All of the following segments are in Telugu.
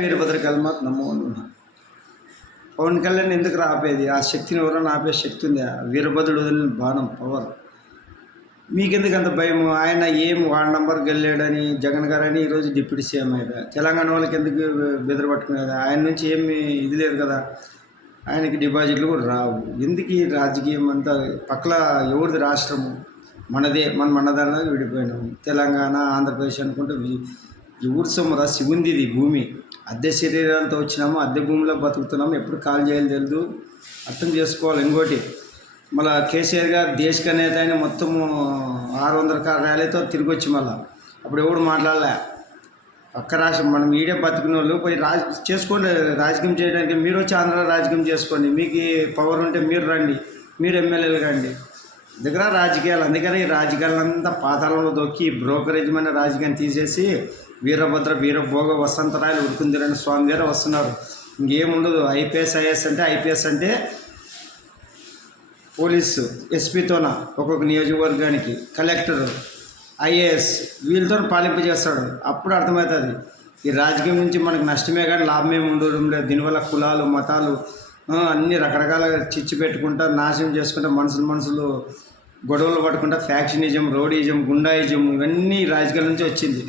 వీరభద్ర కల్మాత్ నమో నమః. పవన్ కళ్యాణ్ ఎందుకు ఆపేది? ఆ శక్తిని ఎవరైనా ఆపే శక్తి ఉంది. వీరభద్రుడు వదిలిన బాణం పవర్. మీకెందుకు అంత భయం? ఆయన ఏం వార్డ్ నెంబర్కి వెళ్ళాడని జగన్ గారని ఈరోజు డిప్యూటీ సీఎం అయ్యారు. తెలంగాణ వాళ్ళకి ఎందుకు బెదరపట్టుకునేది? ఆయన నుంచి ఏమి ఇది లేదు కదా, ఆయనకి డిపాజిట్లు కూడా రావు. ఎందుకు ఈ రాజకీయం అంతా? పక్కల ఎవరిది రాష్ట్రము? మనదే. మనదానిలో విడిపోయినాము. తెలంగాణ ఆంధ్రప్రదేశ్ అనుకుంటే ఎవరి సొమ్మురా? శివుంది ఇది భూమి. అద్దె శరీరంతో వచ్చినాము, అద్దె భూమిలో బతుకుతున్నాము. ఎప్పుడు కాల్ చేయాలి తెలియదు, అర్థం చేసుకోవాలి. ఇంకోటి, మళ్ళీ కేసీఆర్ గారు దేశక నేత అని మొత్తము 600 కార్యాలయాలతో తిరిగి వచ్చి మళ్ళీ అప్పుడు ఎవడు మాట్లాడలే. పక్క రాష్ట్రం మనం ఈడే బతుకున్న వాళ్ళు పోయి చేసుకోండి. రాజకీయం చేయడానికి మీరు వచ్చి ఆంధ్ర రాజకీయం చేసుకోండి. మీకు పవర్ ఉంటే మీరు రండి, మీరు ఎమ్మెల్యేలు రండి. దగ్గర రాజకీయాలు. అందుకని ఈ రాజకీయాలంతా పాతాళంలో దొక్కి బ్రోకరేజ్మైన రాజకీయం తీసేసి వీరభద్ర వీరభోగ వసంతరాయలు ఉరుకుందిరని స్వామి గారు వస్తున్నారు. ఇంకేముండదు. ఐపీఎస్ ఐఏఎస్ అంటే ఐపీఎస్ అంటే పోలీసు ఎస్పీతోన ఒక్కొక్క నియోజకవర్గానికి, కలెక్టర్, ఐఏఎస్ వీళ్ళతో పాలింపజేస్తాడు. అప్పుడు అర్థమవుతుంది ఈ రాజకీయం నుంచి మనకు నష్టమే కానీ లాభమేమి ఉండడం లేదు. దీనివల్ల కులాలు మతాలు అన్నీ రకరకాలుగా చిచ్చు పెట్టుకుంటా నాశనం చేసుకుంటా మనుషులు గొడవలు పట్టుకుంటా ఫ్యాక్షనిజం, రౌడీజం, గుండాయిజం ఇవన్నీ రాజకీయాల నుంచి వచ్చింది.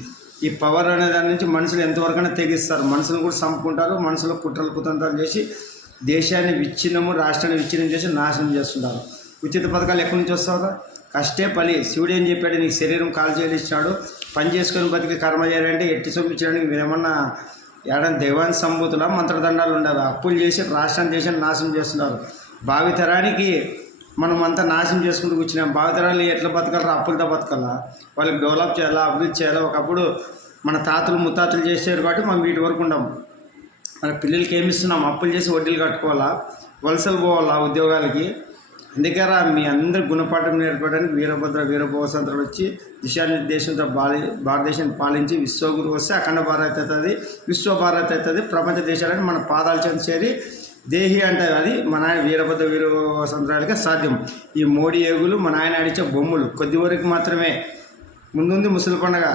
ఈ పవర్ అనే దాని నుంచి మనుషులు ఎంతవరకైనా తెగిస్తారు. మనుషులు కూడా చంపుకుంటారు. మనుషులు కుట్రలు కుతంత్రాలు చేసి దేశాన్ని విచ్ఛిన్నము, రాష్ట్రాన్ని విచ్ఛిన్నం చేసి నాశనం చేస్తుంటారు. ఉచిత పథకాలు ఎక్కడి నుంచి వస్తావురా? కష్టే పని. శివుడు ఏం చెప్పాడు? నీకు శరీరం కాలు చేయించాడు, పని చేసుకొని బతికి కర్మ చేయాలంటే ఎట్టి సొమ్మించడానికి మీరేమన్నా ఏడాది దైవాన్ని సంబూతులా? మంత్రదండాలు ఉండవు. అప్పులు చేసి రాష్ట్రాన్ని దేశాన్ని నాశనం చేస్తున్నారు. భావితరానికి మనం అంతా నాశనం చేసుకుంటూ కూర్చున్నాం. భావితరాలు ఎట్లా బతకాలరా? అప్పులతో బతకాలా? వాళ్ళకి డెవలప్ చేయాలా, అభివృద్ధి చేయాలా? ఒకప్పుడు మన తాతలు ముత్తాతలు చేసారు కాబట్టి మనం వీటి వరకు ఉండాం. మన పిల్లలకి ఏమి ఇస్తున్నాం? అప్పులు చేసి వడ్డీలు కట్టుకోవాలా? వలసలు పోవాలా ఉద్యోగాలకి? అందుకేరా మీ అందరి గుణపాఠం నేర్పడానికి వీరభద్ర వీరభోసంతరుడు వచ్చి దిశానిర్దేశంతో భారతదేశాన్ని పాలించి విశ్వగురు వస్తే అఖండ భారత్ అవుతుంది, విశ్వ భారత్ అవుతుంది. ప్రపంచ దేశాలని మన పాదాల చెంత చేరి దేహి అంటే అది మన ఆయన వీరభద్ర వీరభోసంతరాలకే సాధ్యం. ఈ మోడీ ఏగులు మన ఆయన ఆడిచ్చే బొమ్మలు కొద్ది వరకు మాత్రమే. ముందుంది ముసలి పండగ.